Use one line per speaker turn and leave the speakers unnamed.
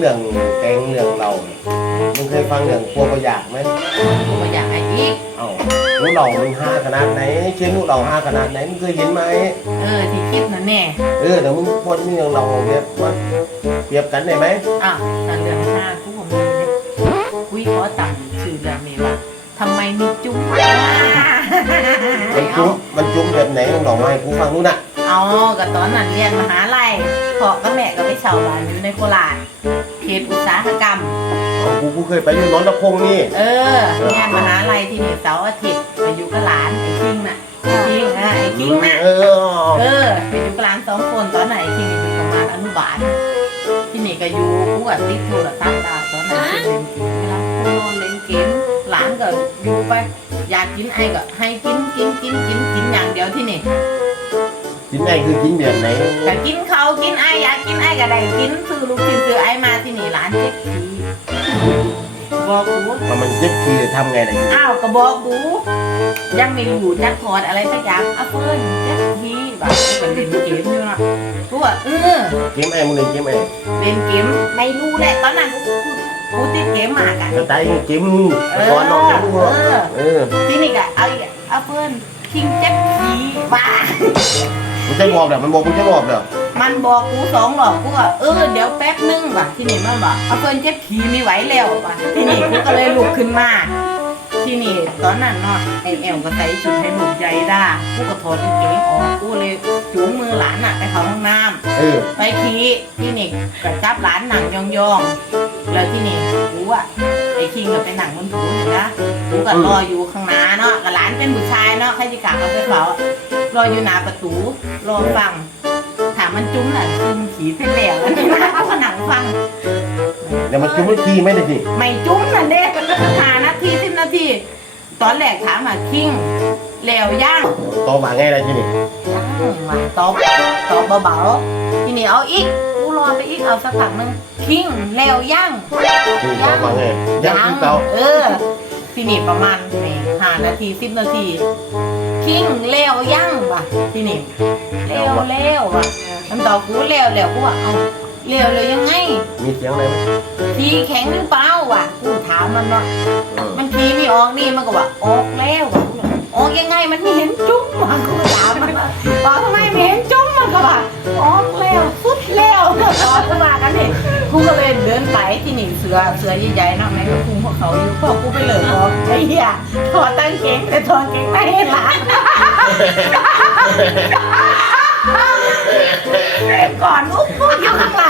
เรื่องแกงเรื่องเรามึงเคยฟังเรื่องครัวประหยัดไหม
กูก็อยากให้อีก
เอ้าลูกเรามันห้าขนาดไหนเชียงลูกเราห้าขนาดไหนมึงเคยเห็นไหม
เออที่คลิปนั่นแน่
เออแต่มึงพอมีเรื่องเราเปรียบว่าเปรียบกันได้ไหม
อ้าวแต่เรื่องห้ากูผมมีเนี่ยกูขอตังชื่อเรื่องนี้ว่าทำไมมีจุ๊บ
มันจุ้มมันจุ้มแบบไหนมึงลองมาให้กูฟังดูนะ
เอากับตอนนั้นเรียนมหาลัย พ่อกับแม่ก็ไปเช่าบ้านอยู่ในโคราชเขตอุตสาหกรรม
เอากูกูเคยไปอยู่นนทพงษ์นี่
เอองานมหาลัยที่นี่เสาร์อาทิตย์ไปอยู่กับหลานไอ้คิงน่ะไอ้คิงอะไอ้คิงน่ะ
เออ
เออไปอยู่กับหลานสองคนตอนไหนไอ้คิงอยู่ประมาณอนุบาลที่นี่ก็อยู่กูกับติ๊กโทรศัพท์ตาตอนนั้นเล่นเกมเวลากูนอนเล่นเกมหลานก็อยู่ไปอยากกินไอ้ก็ให้กินกินกินกินกินอย่างเดียวที่นี่
กินไงคือกินแบบไหน
แต่กินเขาวกินไอ้อยากกินไอ้ก็ได้กินซื้อลูกชิ้นซื้อไอ้มาที่นี่หลานเจ๊กขี้บอกกู
มันมันเจ็บคือทำไงล่ะอยู่
อ้าวก็บอกกูยังไม่รู้จักพอดอะไรสักอย่างอะเฟิร์นเจ๊กขี้แบบกูก็เล่นเกมอยู่นะกูว่าเออ
เกมไอ้มึงเลยเกมไอ้
เล่นเกมไม่รู้แหละตอนนั้นกูกูกูติดเกมมากอะ
จะตายเกมมึง
เอ
สอนน้องเกมมึงเหรอ
อ
เออ
ที่นี่ก็เอาอีกอะเอาเฟิร์นคิงเจ๊กขี้บ้า
มึงจะบอกเดี๋ยวมันบอกมึงจะบอกเดี๋ยว
มันบอกกูสองหรอกกูก็เออเดี๋ยวแป๊บนึงว่ะที่นี่มันบอกเอาเฟิร์นเจ็บขี่ไม่ไหวแล้วว่ะที่นี่กูก็เลยลุกขึ้นมาที่นี่ตอนนั้นเนาะไอแอลก็ใส่ชุดให้ลูกใหญ่ด้ากูก็ถอดกางเกงออกกูเลยจูงมือหลานน่ะไปเข้าห้องน้ำ
เออ
ไปขี่ที่นี่ก็จับหลานหนังยองๆแล้วที่นี่กูอะไอคิงก็ไปหนังบนถูเห็นนะกูก็รออยู่ข้างหน้าเนาะกับหลานเป็นผู้ชายเนาะใครจะกลับเอาไปเผา รออยู่หน้าประตู รอฟัง ถามมันจุ้มน่ะจุ้มขี่เส้นแหลวแล้วนี่นะเขาก็หนังฟัง
เดี๋ยวมันจุ้มไม่ทีไม่ได้สิ
ไม่จุ้มน่ะเด็กหานาทีสิบนาที ตอนแรกถามอะคิงแล้วย่าง
โตมาไงล่ะที่นี่
ย่างมาตอบตอบเบาๆทีนี้เอาอีกกูรอไปอีกเอาสักพักหนึงคิงแล้วย่าง
คือโตมาไงยังคือเก่า
เออ ทีนี้ประมาณนี่ห้านาทีสิบนาทีคิงแล้วย่างว่ะทีนี้แล้วแล้วว่ะมันตอบกูแล้วแล้วกูว่าเอาแล้วเลยยังไง
มีเสียงอะไรไหม
ทีแข็งหรือเปล่าวะกูถามมันว่า
เออ
มันทีไม่ออกนี่มันก็ว่าออกแล้วว่ะกูบอกออกยังไงมันไม่เห็นจุ้มว่ะกูถามมันว่าบอกทำไมไม่เห็นจุ้มมันก็ว่าออกแล้วสุดแล้วตอนกูมากันนี่กูก็เลยเดิ นไปที่นี่เสือเสือใหญ่ๆเนาะแม่ก็คุมพวกเขาอยู่พวกกูไปเหลือออกไอ้เหี้ยถอดตั้งเก่งแต่ถอดเก่งไม่ให้หลานแต่ก่อนอุ๊บปุ๊บอยู่ข้างหลัง